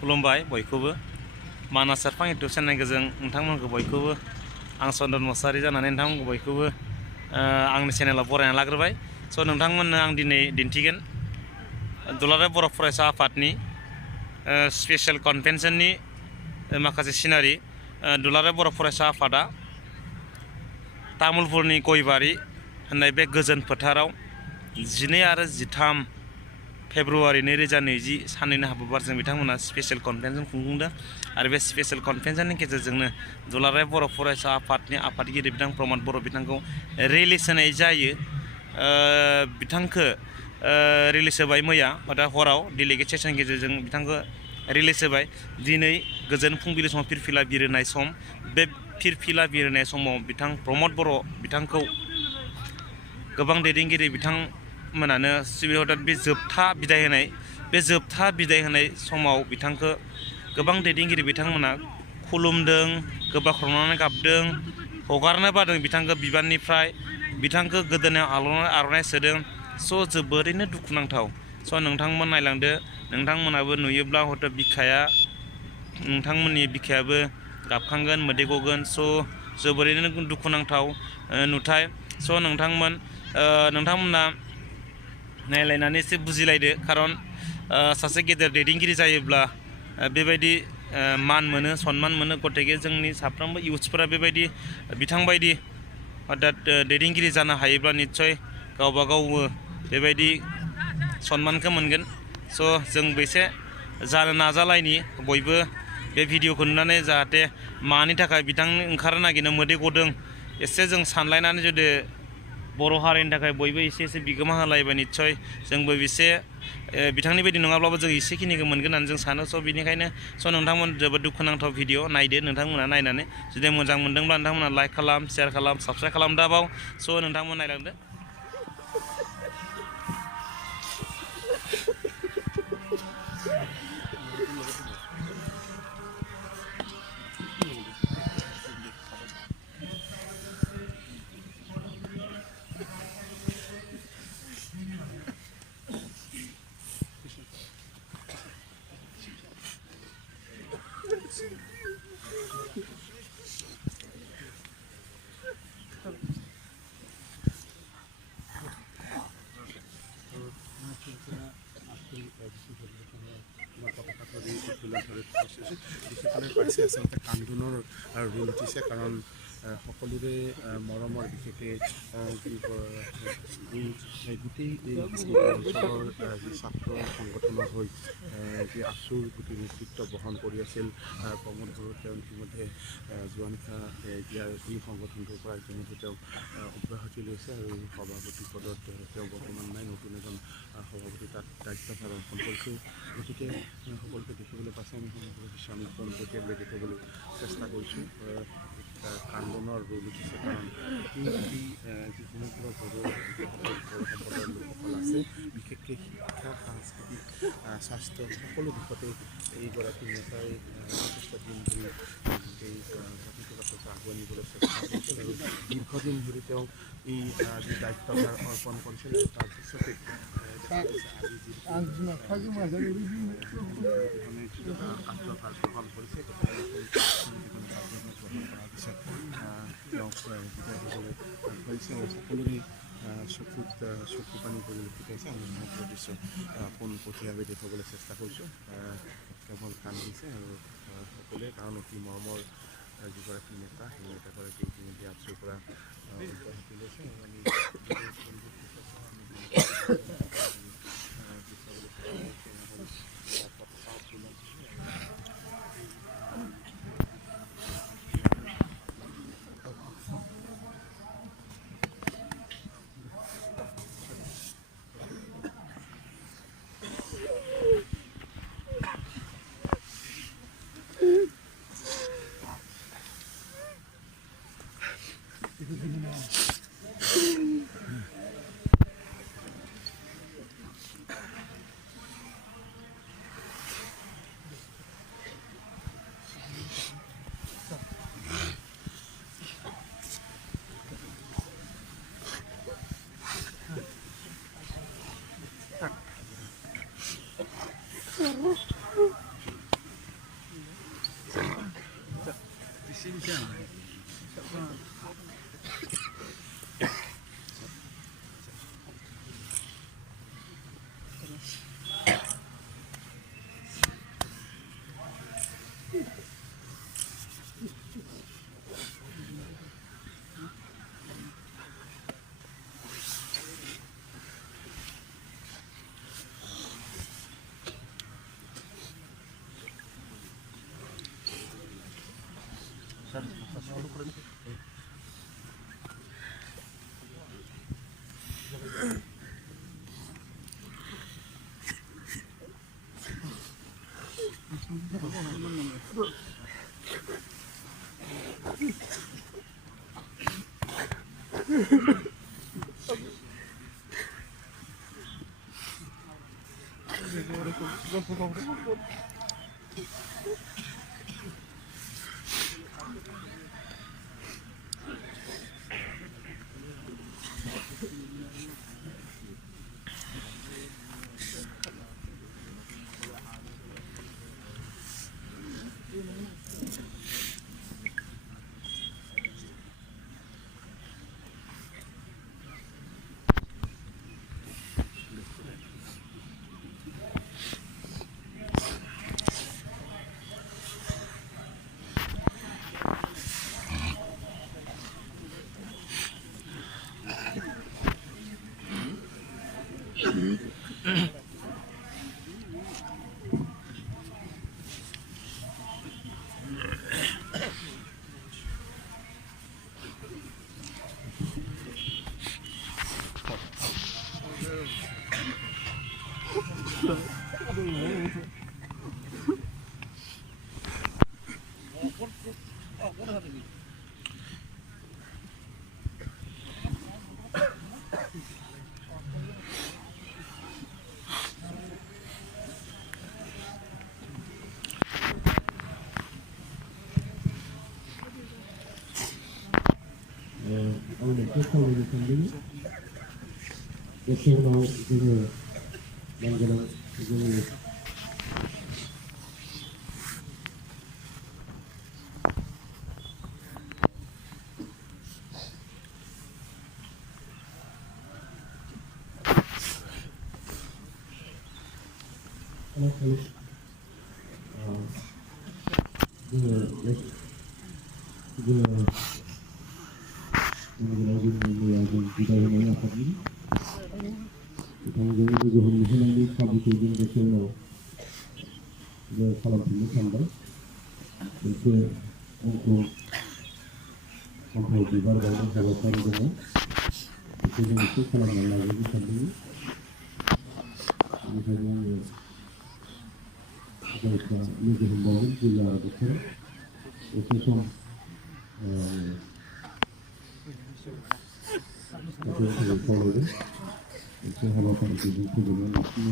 खुलुमबाय बयखौबो मानास सेरफां इउटुब चेनेलजों नोंथांमोनखौ बयखौबो आं चन्दन मोसाहारि जानानै नोंथांमोनखौ बयखौबो आंनि चेनेलाव बरायना लाग्रोबाय। स' नोंथांमोननो आं दिनै दिन्थिगोन दुलाराय बर' फरायसा आफादनि स्पेशल कनभेनसननि माखासे सिनारि। दुलाराय बर' फरायसा आफादा तामुलपुरनि गयबारि होननाय बे गोजोन फोथाराव 12 आरो 13 फेब्रुवारि 2020 साननैनो हाबाफारिजों बिथांमोना स्पेशल कनभेनसन खुंफुंदों आरो बे स्पेशल कनभेनसननि गेजेरजोंनो दुलाराय बर' फरायसा आफादनि आफादगिरि बिथां प्रमद बर' बिथांखौ रिलिज होनाय जायो। बिथांखौ रिलिज होबाय मैया हराव डेलिगेट सेसननि गेजेरजों बिथांखौ रिलिज होबाय। दिनै गोजोन फुंबिलि समाव फिरफिला बिरहोनाय सम, बे फिरफिला बिरहोनाय समाव बिथां प्रमद बर' बिथांखौ गोबां दैदेनगिरि बिथांमोनानो सिबिल हरदों। बे जोबथा बिदाय होनाय समाव बिथांखौ गोबां दैदेनगिरि बिथांमोना खुलुमदों, गोबा खर'नानै गाबदों, हगारनो बादों बिथांखौ बिबाननिफ्राय, बिथांखौ गोदोनायाव आर'नाइ सोदों। स' जोबोरैनो दुखुनांथाव। स' नोंथांमोन नायलांदो, नोंथांमोनाबो नुयोब्ला हयथ' नोंथांमोननि बिखायाबो गाबखांगोन, मोदै गगोन। स' जोबोरैनो दुखुनांथाव नुथाय। स' नोंथांमोना नायलायनानै एसे बुजिलायदो, खारन सासे गेदेर दैदेनगिरि जायोब्ला बेबायदि मान मोनो, सन्मान मोनो। गथिखे जोंनि साफ्रोमबो इउथ्सफोरा बेबायदि बिथांबायदि दैदेनगिरि जानो हायोब्ला निस्सय गावबा गावबो बेबायदि सन्मानखौ मोनगोन। स' जोंबो एसे जानो नाजालायनि बयबो बे भिडिअखौ नुनानै, जाहाथे मानि थाखाय बिथांनि ओंखारनो नागिरनो मोदै गदों एसे जों सानलायनानै जुदि बर' हारिनि थाखाय बयबो एसे बिगोमा होलायोबा निस्सय जोंबो एसे बिथांनि बायदि नङाब्लाबो जों एसेखिनिखौ मोनगोन होननानै जों सानो। स' बेनिखायनो नोंथांमोन जोबोद दुखुनांथाव भिडिअ नायदो। नोंथांमोना नायनानै जुदि मोजां मोनदोंब्ला नोंथांमोना लाइक खालाम, शेयार खालाम, साबस्क्राइब खालाम दाबाव। स' नोंथांमोन नायलांदो। পাইছে আচলতে কান্দোনৰ ৰোল উঠিছে, কাৰণ সকলোৰে মৰমৰ বিশেষকৈ গোটেই অঞ্চলৰ যি ছাত্ৰ সংগঠনৰ হৈ যি আছুৰ গোটেই নেতৃত্ব বহন কৰি আছিল প্ৰমোদ বড়ো, তেওঁ ইতিমধ্যে যোৱা নিশা ইয়াৰ এই সংগঠনটোৰ পৰা ইতিমধ্যে তেওঁ অব্যাহতি লৈছে আৰু সভাপতি পদত তেওঁ বৰ্তমান নাই, নতুন এজন সভাপতি তাত দায়িত্বভাৰ অৰ্পণ কৰিছে। গতিকে সকলোকে দেখিবলৈ পাইছে, আমি সমগ্ৰ দৃশ্য আমি পোনপটীয়াকৈ দেখিবলৈ চেষ্টা কৰিছোঁ। কান্দোনৰ ৰোল উঠিছে, কাৰণ এই যি সমগ্ৰ বড়ো সম্প্ৰদায়ৰ লোকসকল আছে, বিশেষকৈ শিক্ষা, সাংস্কৃতিক, স্বাস্থ্য সকলো দিশতে এইগৰাকী নেতাই যথেষ্ট দিন ধৰি এই জাতিটোক আচলতে আগুৱাই নিবলৈ চেষ্টা কৰিছিল আৰু দীৰ্ঘদিন ধৰি তেওঁ এই যি দায়িত্বভাৰ অৰ্পণ কৰিছিল। তাৰ পিছতে কাৰ্যভাৰ গ্ৰহণ কৰিছে। কৰাৰ পিছত তেওঁক বিদায় দিবলৈ ধৰিছে আৰু সকলোৰে চকু পানী পৰিলক্ষিত হৈছে। আমি সমগ্ৰ দৃশ্য পোনপটীয়াকৈ দেখুৱাবলৈ চেষ্টা কৰিছোঁ। কেৱল কান্দিছে আৰু সকলোৱে, কাৰণ অতি মৰমৰ যিগৰাকী নেতা, সেই নেতাগৰাকী ইতিমধ্যে আছুৰ পৰা অব্যাহতি লৈছে আৰু আমি 오늘 끝하고 있는데 역시 나오 이제 만들어 이제 이렇게 sampai di bar bangun kalau saya dengar itu kalau malam ini sambil misalnya kita ini bangun juga betul itu som itu kalau itu hal apa itu dengan lagi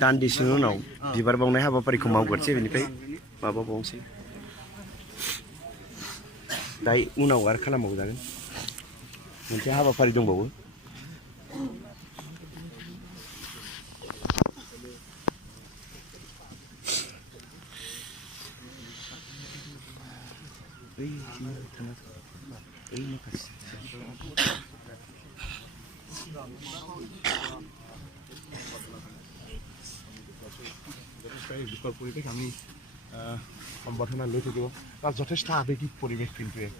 दान्दिसेनि उनाव बिबार बावनाय हाबाफारिखौ मावगोनसै बेनिफ्राय माबा बावनोसै दायो उनाव आरो खालामबावजागोन मोनसे हाबाफारि दंबावो বিষয় পৰিৱেশ আমি সম্বৰ্ধনা লৈ থাকিব তাত যথেষ্ট আৱেগিক পৰিৱেশ কিন্তু এক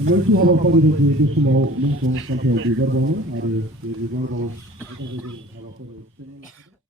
Nanti habapan itu semua mungkin sampai di Barbang ada di Barbang.